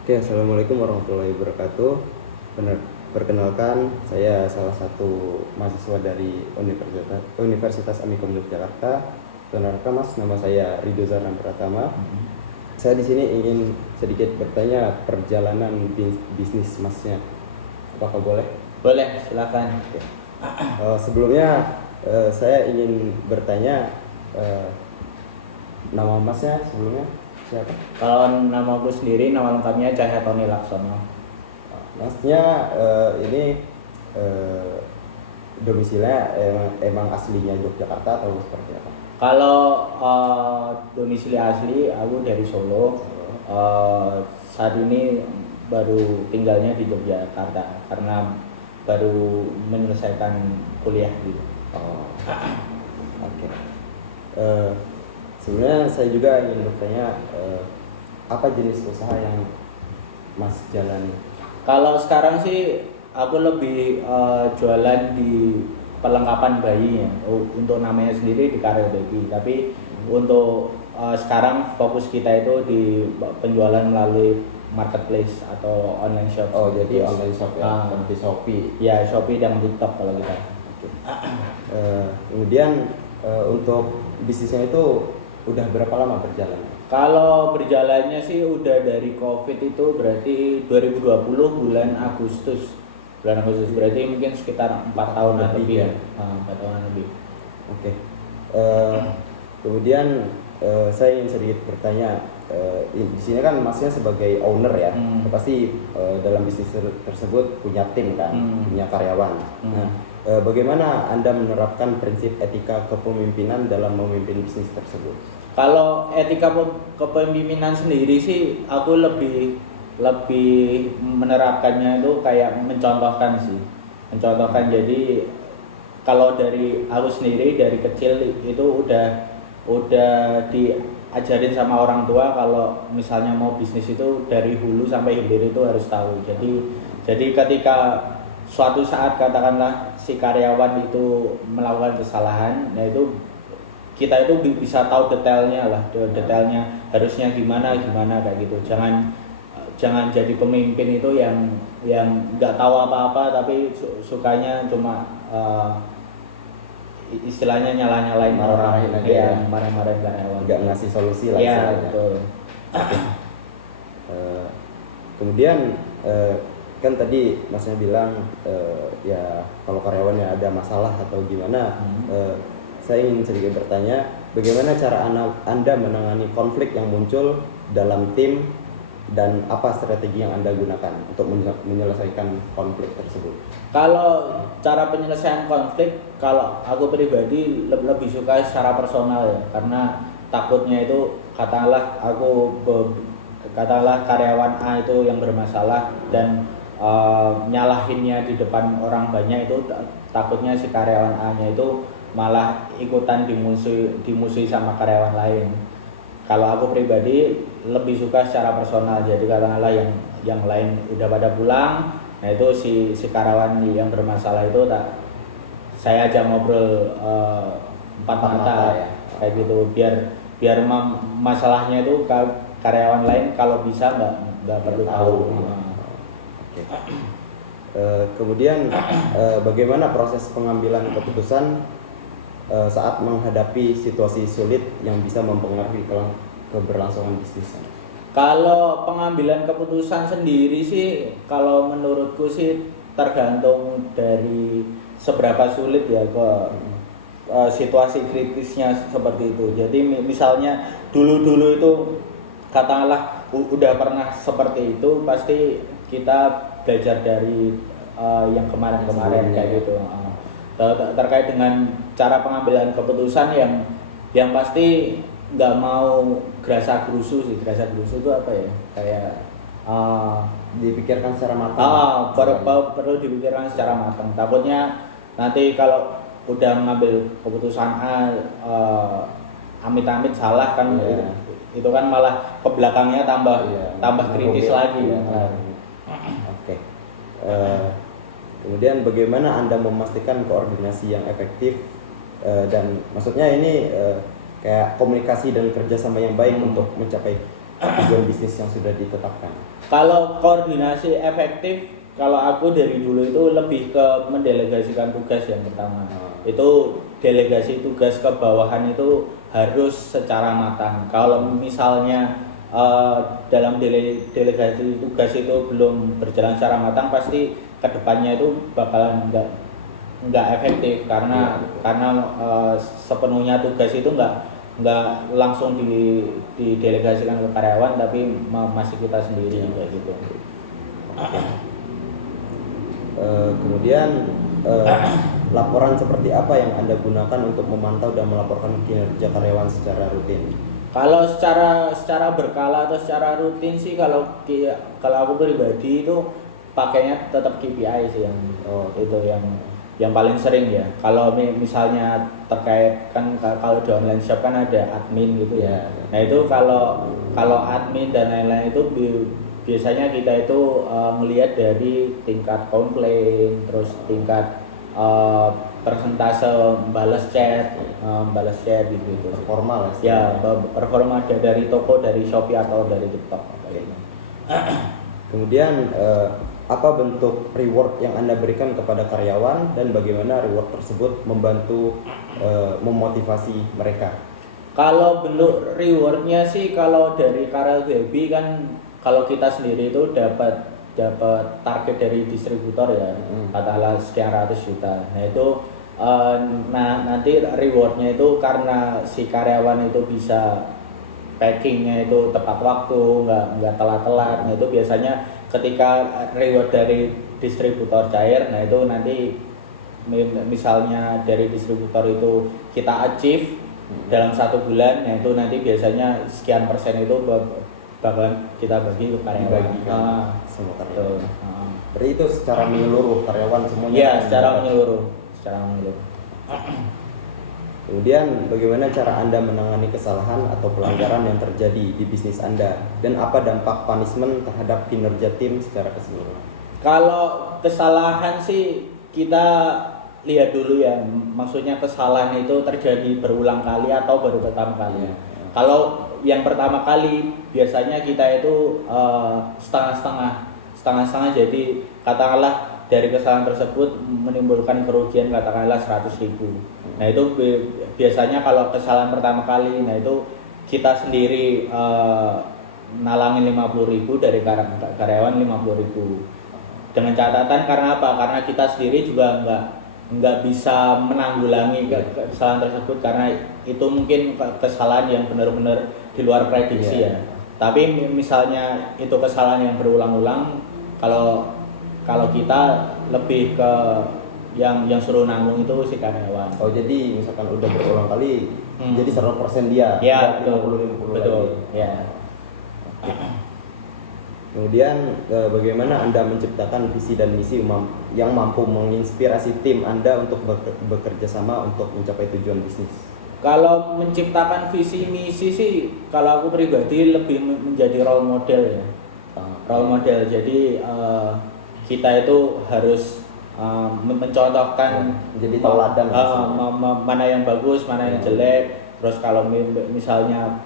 Oke, assalamualaikum warahmatullahi wabarakatuh. Perkenalkan, saya salah satu mahasiswa dari Universitas Amikom Yogyakarta. Perkenalkan Mas, nama saya Ridho Zaran Pratama. Saya di sini ingin sedikit bertanya perjalanan bisnis Masnya. Apakah boleh? Boleh, silakan. Oke. Sebelumnya saya ingin bertanya nama Masnya sebelumnya siapa? Kalau nama aku sendiri, nama lengkapnya Cahya Tony Laksono. Masnya ini domisilinya emang aslinya Yogyakarta atau seperti apa? Kalau domisili asli, aku dari Solo. Saat ini baru tinggalnya di Yogyakarta karena baru menyelesaikan kuliah gitu. Oh, oke. Eh, Sebenarnya saya juga ingin bertanya apa jenis usaha yang Mas jalani? Kalau sekarang sih aku lebih jualan di perlengkapan bayi ya. Untuk namanya sendiri di Karya Baby. Tapi untuk sekarang fokus kita itu di penjualan melalui marketplace atau online shop. Oh, jadi online shop ya, seperti Shopee. Ya, Shopee dan TikTok kalau kita. Oke. Kemudian untuk bisnisnya itu udah berapa lama berjalan? Kalau berjalannya sih udah dari COVID itu berarti 2020 bulan Agustus. Bulan Agustus berarti mungkin sekitar 4 tahunan lebih ya. 4 tahunan lebih. Oke. Kemudian saya ingin sedikit bertanya, di sini kan Masnya sebagai owner ya, pasti dalam bisnis tersebut punya tim kan, punya karyawan. Nah, bagaimana Anda menerapkan prinsip etika kepemimpinan dalam memimpin bisnis tersebut? Kalau etika kepemimpinan sendiri sih aku lebih menerapkannya itu kayak mencontohkan sih. Mencontohkan, jadi kalau dari aku sendiri dari kecil itu udah diajarin sama orang tua kalau misalnya mau bisnis itu dari hulu sampai hilir itu harus tahu. Jadi ketika suatu saat katakanlah si karyawan itu melakukan kesalahan, nah itu kita itu bisa tahu detailnya lah, detailnya harusnya gimana kayak gitu. Jangan jadi pemimpin itu yang nggak tahu apa-apa tapi sukanya cuma istilahnya nyalain Marah-marahin orang, aja ya. marah-marahin karyawan, Nggak ngasih solusi lah ya istilahnya. betul. Kemudian kan tadi Masnya bilang ya kalau karyawannya ada masalah atau gimana, saya ingin sedikit bertanya bagaimana cara Anda menangani konflik yang muncul dalam tim dan apa strategi yang Anda gunakan untuk menyelesaikan konflik tersebut? Kalau cara penyelesaian konflik, kalau aku pribadi lebih suka secara personal ya, karena takutnya itu katakanlah katakanlah karyawan A itu yang bermasalah dan nyalahinnya di depan orang banyak, itu takutnya si karyawan A-nya itu malah ikutan dimusuhi sama karyawan lain. Kalau aku pribadi lebih suka secara personal, jadi katakanlah yang lain udah pada pulang, nah itu si karyawan yang bermasalah itu saya aja ngobrol empat mata ya. kayak gitu, biar masalahnya itu karyawan lain kalau bisa nggak perlu tahu. Oke. Kemudian bagaimana proses pengambilan keputusan saat menghadapi situasi sulit yang bisa mempengaruhi keberlangsungan bisnis? Kalau pengambilan keputusan sendiri sih, kalau menurutku sih tergantung dari seberapa sulit ya ke situasi kritisnya seperti itu. Jadi misalnya dulu itu katakanlah udah pernah seperti itu, pasti kita belajar dari yang kemarin-kemarin kayak gitu. Terkait dengan cara pengambilan keputusan yang pasti nggak mau gerasa gerusu sih. Gerasa gerusu itu apa ya, kayak Dipikirkan secara matang. perlu dipikirkan secara matang. Takutnya nanti kalau udah mengambil keputusan A amit-amit salah kan, itu kan malah ke belakangnya tambah kritis lagi ya. Oke. Kemudian bagaimana Anda memastikan koordinasi yang efektif dan maksudnya ini kayak komunikasi dan kerjasama yang baik untuk mencapai tujuan bisnis yang sudah ditetapkan? Kalau koordinasi efektif, kalau aku dari dulu itu lebih ke mendelegasikan tugas yang pertama. Itu delegasi tugas ke bawahan itu harus secara matang. Kalau misalnya dalam delegasi tugas itu belum berjalan secara matang, pasti kedepannya itu bakalan nggak efektif karena sepenuhnya tugas itu nggak langsung didelegasikan ke karyawan, tapi masih kita sendiri kayak gitu. Kemudian laporan seperti apa yang Anda gunakan untuk memantau dan melaporkan kinerja karyawan secara rutin? Kalau secara berkala atau secara rutin sih, kalau aku pribadi itu pakainya tetap KPI sih, yang itu yang paling sering ya. Kalau misalnya terkait kan, kalau di online shop kan ada admin gitu ya. Nah itu kalau admin dan lain-lain itu biasanya kita itu melihat dari tingkat komplain, terus tingkat persentase balas chat gitu. Performa lah. Ya, performa dari toko, dari Shopee atau dari TikTok kayaknya. Kemudian apa bentuk reward yang Anda berikan kepada karyawan dan bagaimana reward tersebut membantu memotivasi mereka? Kalau bentuk rewardnya sih, kalau dari Karel Baby kan, kalau kita sendiri itu dapat target dari distributor ya, katakanlah sekian ratus juta. Nah itu nanti rewardnya itu karena si karyawan itu bisa packingnya itu tepat waktu, nggak telat-telat. Nah itu biasanya ketika reward dari distributor cair, nah itu nanti misalnya dari distributor itu kita achieve dalam 1 bulan, nah itu nanti biasanya sekian persen itu bakalan kita bagi ke karyawan. Semua karyawan. Berarti itu secara menyeluruh karyawan semuanya? Iya, secara menyeluruh. Kemudian bagaimana cara Anda menangani kesalahan atau pelanggaran yang terjadi di bisnis Anda, dan apa dampak punishment terhadap kinerja tim secara keseluruhan? Kalau kesalahan sih kita lihat dulu ya, maksudnya kesalahan itu terjadi berulang kali atau baru pertama kali. Kalau yang pertama kali biasanya kita itu setengah-setengah, jadi katakanlah dari kesalahan tersebut menimbulkan kerugian katakanlah 100.000. Nah itu biasanya kalau kesalahan pertama kali, nah itu kita sendiri nalangin 50.000 dari karyawan 50.000. Dengan catatan karena apa? Karena kita sendiri juga nggak bisa menanggulangi kesalahan tersebut, karena itu mungkin kesalahan yang benar-benar di luar prediksi ya. Tapi misalnya itu kesalahan yang berulang-ulang, kalau kita lebih ke yang suruh nanggung itu si karyawan. Oh jadi misalkan udah berulang kali, jadi 100% dia. Ya betul. Ya. Kemudian bagaimana Anda menciptakan visi dan misi yang mampu menginspirasi tim Anda untuk bekerja sama untuk mencapai tujuan bisnis? Kalau menciptakan visi misi sih, kalau aku pribadi lebih menjadi role model ya. Role model. Jadi kita itu harus mencontohkan, jadi teladan mana yang bagus, mana yang jelek. Terus kalau misalnya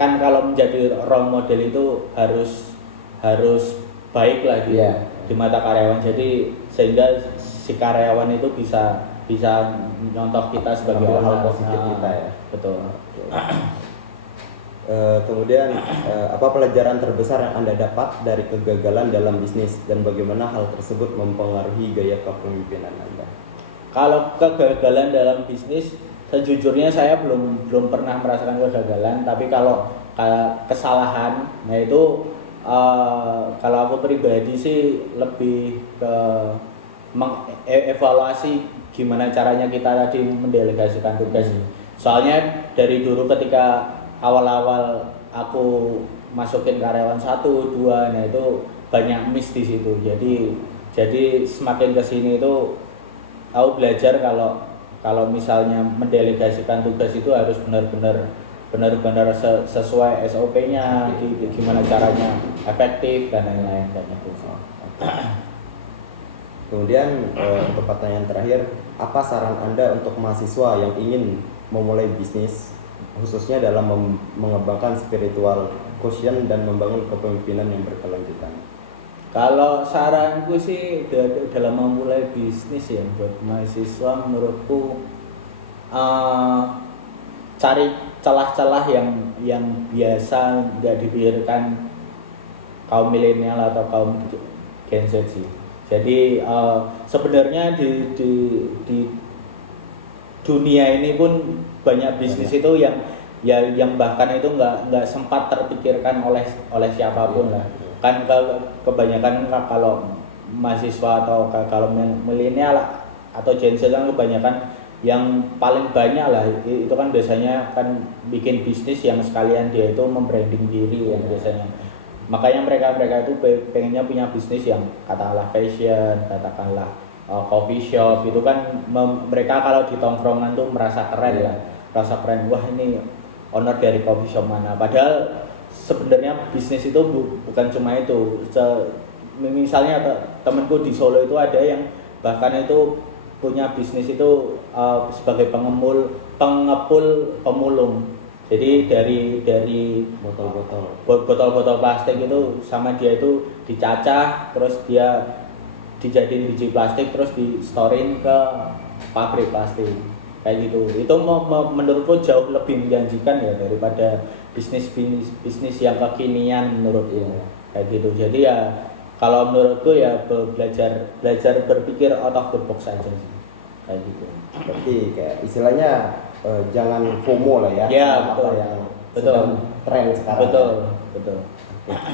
kan, kalau menjadi role model itu harus baik lagi di mata karyawan. Jadi sehingga si karyawan itu bisa nyontoh kita sebagai hal positif kita ya. Betul. Kemudian apa pelajaran terbesar yang Anda dapat dari kegagalan dalam bisnis dan bagaimana hal tersebut mempengaruhi gaya kepemimpinan Anda? Kalau kegagalan dalam bisnis, sejujurnya saya belum pernah merasakan kegagalan, tapi kalau kesalahan, nah itu kalau aku pribadi sih lebih ke mengevaluasi gimana caranya kita tadi mendelegasikan tugas. Soalnya dari dulu ketika awal-awal aku masukin karyawan 1, 2, nah itu banyak miss di situ. Jadi semakin kesini itu aku belajar kalau misalnya mendelegasikan tugas itu harus benar-benar sesuai SOP-nya, gimana caranya efektif dan lain-lain dan itu. Kemudian untuk pertanyaan terakhir, apa saran Anda untuk mahasiswa yang ingin memulai bisnis, khususnya dalam mengembangkan spiritual quotient dan membangun kepemimpinan yang berkelanjutan. Kalau saranku sih dalam memulai bisnis ya buat mahasiswa, menurutku cari celah-celah yang biasa nggak dipikirkan kaum milenial atau kaum Gen Z sih. Jadi sebenarnya di dunia ini pun banyak bisnis itu yang bahkan itu nggak sempat terpikirkan oleh siapapun lah. Kan kebanyakan kalau mahasiswa atau kalau milenial atau Gen Z kan kebanyakan yang paling banyak lah itu kan biasanya kan bikin bisnis yang sekalian dia itu membranding diri yang biasanya. Makanya mereka itu pengennya punya bisnis yang katakanlah fashion, katakanlah coffee shop itu kan mereka kalau di tongkrongan tuh merasa keren lah, merasa keren, wah ini owner dari coffee shop mana. Padahal sebenarnya bisnis itu bukan cuma itu. Misalnya temanku di Solo itu ada yang bahkan itu punya bisnis itu sebagai pengepul pemulung. Jadi dari botol-botol plastik itu sama dia itu dicacah, terus dia dijadiin biji plastik, terus di storein ke pabrik plastik kayak gitu. Itu menurutku jauh lebih menjanjikan ya daripada bisnis yang kekinian menurutku kayak gitu. Jadi ya kalau menurutku ya belajar berpikir out of the box aja sih kayak gitu. Berarti kayak istilahnya jangan FOMO lah ya. Ya apa betul. yang Betul. sedang tren sekarang. Betul. Betul. Oke.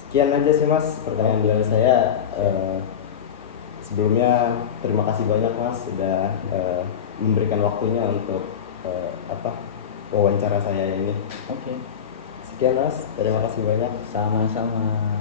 Sekian aja sih Mas pertanyaan dari saya. Sebelumnya terima kasih banyak Mas sudah memberikan waktunya untuk wawancara saya ini. Oke. Sekian Mas, terima kasih banyak. Sama-sama.